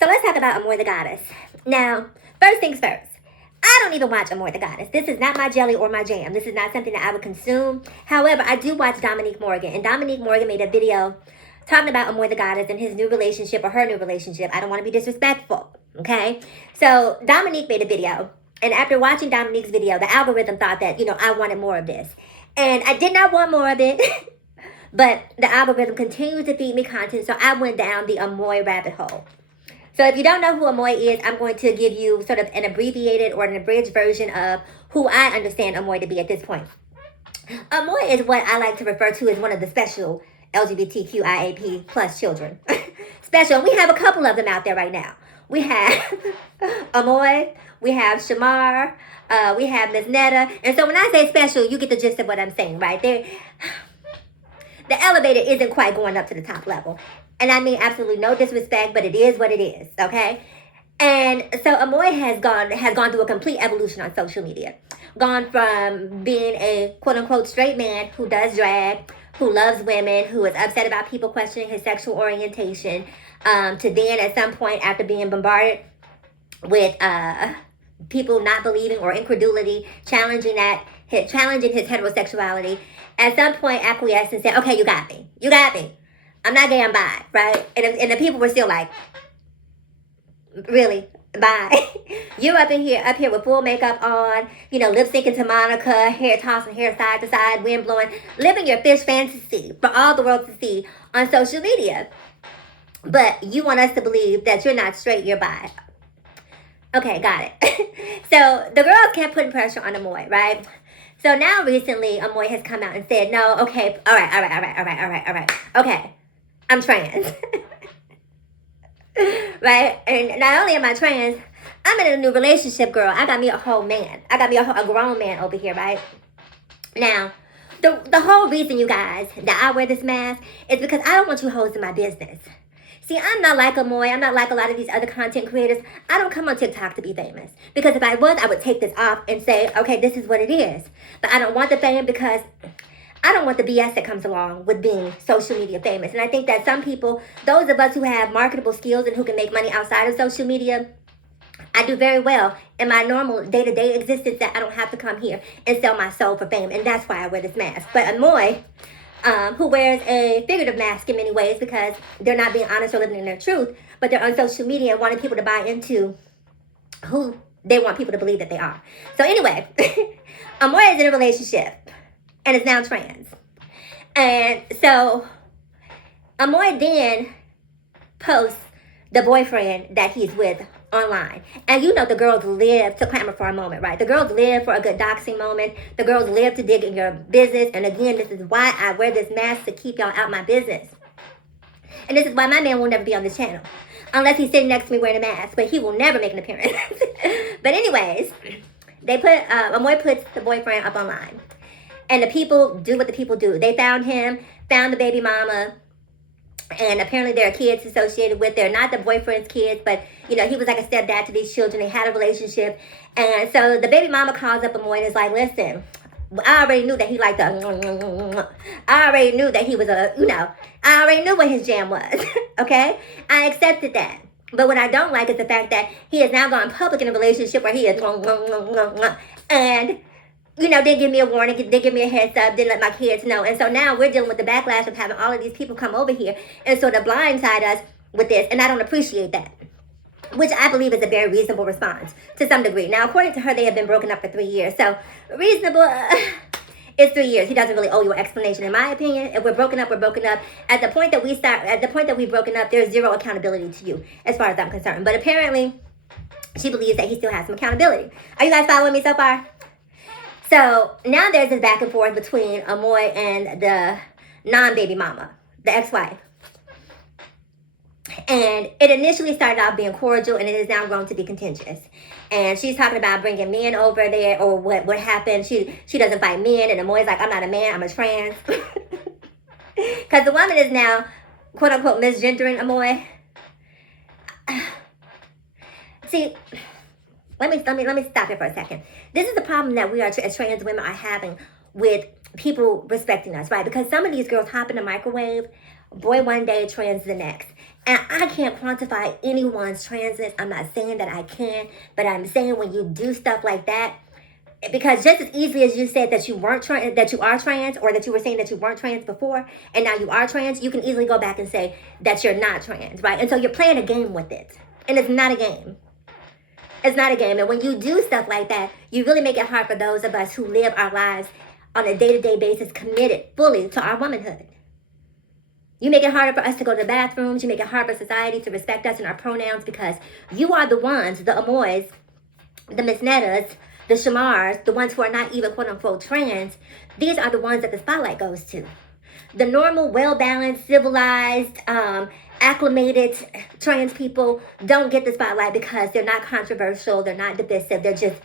So let's talk about Amoy the Goddess. Now, first things first. I don't even watch Amoy the Goddess. This is not my jelly or my jam. This is not something that I would consume. However, I do watch Dominique Morgan. And Dominique Morgan made a video talking about Amoy the Goddess and his new relationship or her new relationship. I don't want to be disrespectful, okay? So Dominique made a video. And after watching Dominique's video, the algorithm thought that, I wanted more of this. And I did not want more of it. But the algorithm continues to feed me content. So I went down the Amoy rabbit hole. So if you don't know who Amoy is, I'm going to give you sort of an abbreviated or an abridged version of who I understand Amoy to be at this point. Amoy is what I like to refer to as one of the special LGBTQIAP plus children. Special. And we have a couple of them out there right now. We have Amoy, we have Shamar, we have Ms. Netta. And so when I say special, you get the gist of what I'm saying, right? The elevator isn't quite going up to the top level. And I mean absolutely no disrespect, but it is what it is, okay? And so Amoy has gone through a complete evolution on social media. Gone from being a quote-unquote straight man who does drag, who loves women, who is upset about people questioning his sexual orientation, to then at some point after being bombarded with people not believing or incredulity, challenging his heterosexuality, at some point acquiesced and said, okay, you got me. You got me. I'm not gay, I'm bi, right? And the people were still like, really? Bye. You're up here with full makeup on, lip syncing to Monica, hair tossing, hair side to side, wind blowing, living your fish fantasy for all the world to see on social media. But you want us to believe that you're not straight, you're bi. Okay, got it. So the girls kept putting pressure on Amoy, right? So now recently, Amoy has come out and said, no, okay, all right. Okay, I'm trans. Right? And not only am I trans, I'm in a new relationship, girl. I got me a whole man. I got me a grown man over here, right? Now, the whole reason, you guys, that I wear this mask is because I don't want you hoes in my business. See, I'm not like Amoy. I'm not like a lot of these other content creators. I don't come on TikTok to be famous. Because if I was, I would take this off and say, okay, this is what it is. But I don't want the fame because I don't want the BS that comes along with being social media famous. And I think that some people, those of us who have marketable skills and who can make money outside of social media, I do very well in my normal day-to-day existence that I don't have to come here and sell my soul for fame. And that's why I wear this mask. But Amoy, who wears a figurative mask in many ways because they're not being honest or living in their truth, but they're on social media and wanting people to buy into who they want people to believe that they are. So anyway, Amoy is in a relationship and is now trans. And so Amoy then posts the boyfriend that he's with online. And the girls live to clamor for a moment, right? The girls live for a good doxing moment. The girls live to dig in your business. And again, this is why I wear this mask, to keep y'all out my business. And this is why my man will never be on this channel. Unless he's sitting next to me wearing a mask. But he will never make an appearance. But anyways, Amoy puts the boyfriend up online. And the people do what the people do. They found him, found the baby mama, and apparently there are kids associated with. They're not the boyfriend's kids, but, he was like a stepdad to these children. They had a relationship. And so the baby mama calls up Amoy and is like, listen, I already knew that he liked I already knew that he was I already knew what his jam was, okay? I accepted that. But what I don't like is the fact that he has now gone public in a relationship where he is and they give me a warning, they give me a heads up, didn't let my kids know. And so now we're dealing with the backlash of having all of these people come over here and sort of blindside us with this. And I don't appreciate that, which I believe is a very reasonable response to some degree. Now, according to her, they have been broken up for 3 years. So reasonable, it's 3 years. He doesn't really owe you an explanation, in my opinion. If we're broken up, we're broken up. At the point that we've broken up, there's zero accountability to you, as far as I'm concerned. But apparently, she believes that he still has some accountability. Are you guys following me so far? So now there's this back and forth between Amoy and the non-baby mama, the ex-wife. And it initially started off being cordial, and it has now grown to be contentious. And she's talking about bringing men over there, or what happened. She doesn't fight men, and Amoy's like, I'm not a man, I'm a trans. Because the woman is now, quote-unquote, misgendering Amoy. See, let me stop here for a second. This is the problem that we are, as trans women, are having with people respecting us, right? Because some of these girls hop in the microwave, boy one day, trans the next. And I can't quantify anyone's transness. I'm not saying that I can, but I'm saying when you do stuff like that, because just as easily as you said that you weren't trans, that you are trans, or that you were saying that you weren't trans before, and now you are trans, you can easily go back and say that you're not trans, right? And so you're playing a game with it, and it's not a game. It's not a game. And when you do stuff like that, you really make it hard for those of us who live our lives on a day-to-day basis, committed fully to our womanhood. You make it harder for us to go to the bathrooms. You make it hard for society to respect us and our pronouns, because you are the ones, the Amoys, the Miss Nettas, the Shamars, the ones who are not even quote-unquote trans. These are the ones that the spotlight goes to. The normal, well-balanced, civilized, acclimated trans people don't get the spotlight because they're not controversial, they're not divisive, they're just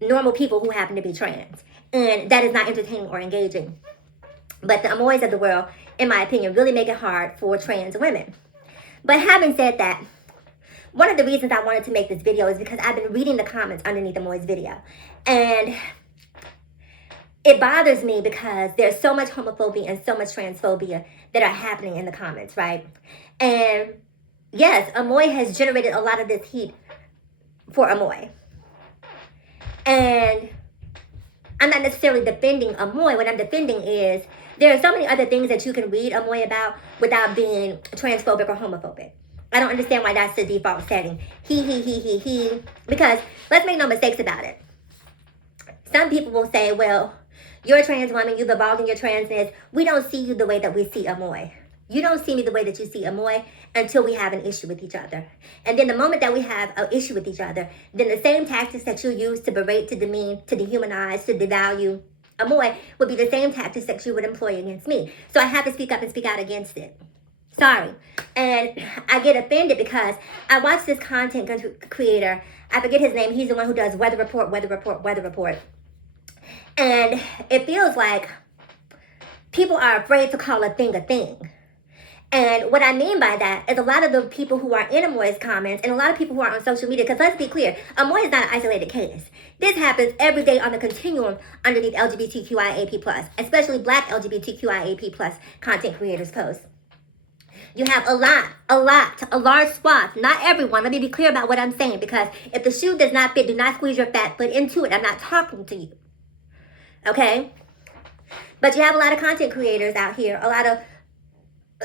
normal people who happen to be trans. And that is not entertaining or engaging. But the Amoys of the world, in my opinion, really make it hard for trans women. But having said that, one of the reasons I wanted to make this video is because I've been reading the comments underneath Amoy's video. And it bothers me because there's so much homophobia and so much transphobia that are happening in the comments, right? And yes, Amoy has generated a lot of this heat for Amoy. And I'm not necessarily defending Amoy. What I'm defending is there are so many other things that you can read Amoy about without being transphobic or homophobic. I don't understand why that's the default setting. He. Because let's make no mistakes about it. Some people will say, well, you're a trans woman, you've evolved in your transness. We don't see you the way that we see Amoy. You don't see me the way that you see Amoy until we have an issue with each other. And then the moment that we have an issue with each other, then the same tactics that you use to berate, to demean, to dehumanize, to devalue Amoy would be the same tactics that you would employ against me. So I have to speak up and speak out against it. Sorry. And I get offended because I watch this content creator. I forget his name. He's the one who does weather report. And it feels like people are afraid to call a thing a thing. And what I mean by that is a lot of the people who are in Amoy's comments and a lot of people who are on social media, because let's be clear, Amoy is not an isolated case. This happens every day on the continuum underneath LGBTQIAP+, especially Black LGBTQIAP+ content creators posts. You have a large swath, not everyone. Let me be clear about what I'm saying, because if the shoe does not fit, do not squeeze your fat foot into it. I'm not talking to you. Okay? But you have a lot of content creators out here, a lot of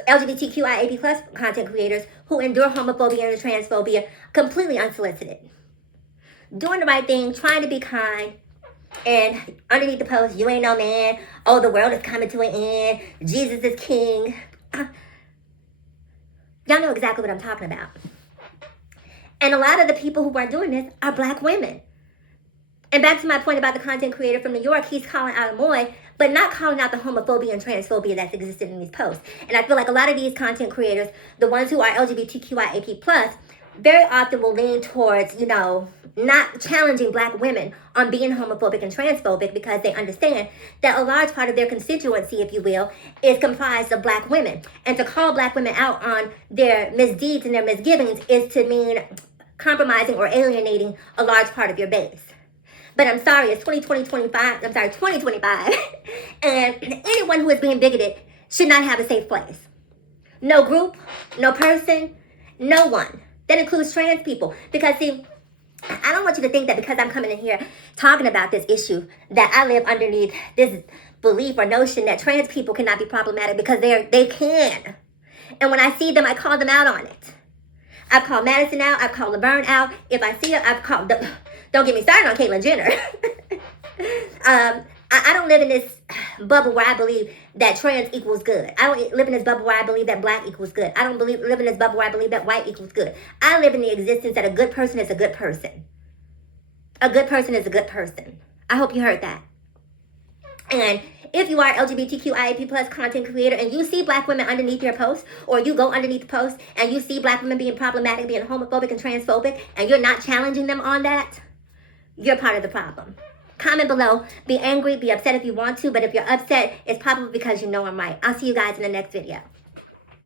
LGBTQIAP+ content creators who endure homophobia and transphobia completely unsolicited. Doing the right thing, trying to be kind, and underneath the post, you ain't no man. Oh, the world is coming to an end. Jesus is king. Y'all know exactly what I'm talking about. And a lot of the people who are doing this are Black women. And back to my point about the content creator from New York, he's calling out Amoy, but not calling out the homophobia and transphobia that's existed in these posts. And I feel like a lot of these content creators, the ones who are LGBTQIAP+, very often will lean towards, not challenging Black women on being homophobic and transphobic, because they understand that a large part of their constituency, if you will, is comprised of Black women. And to call Black women out on their misdeeds and their misgivings is to mean compromising or alienating a large part of your base. But I'm sorry, it's 2025, and anyone who is being bigoted should not have a safe place. No group, no person, no one. That includes trans people. Because see, I don't want you to think that because I'm coming in here talking about this issue that I live underneath this belief or notion that trans people cannot be problematic, because they can. And when I see them, I call them out on it. I've called Madison out. I've called Laverne out. If I see her, I've called them. Don't get me started on Caitlyn Jenner. I don't live in this bubble where I believe that trans equals good. I don't live in this bubble where I believe that Black equals good. I don't live in this bubble where I believe that white equals good. I live in the existence that a good person is a good person. A good person is a good person. I hope you heard that. And if you are LGBTQIAP+ content creator and you see Black women underneath your post, or you go underneath the post and you see Black women being problematic, being homophobic and transphobic, and you're not challenging them on that, you're part of the problem. Comment below. Be angry, be upset if you want to, but if you're upset, it's probably because you know I'm right. I'll see you guys in the next video.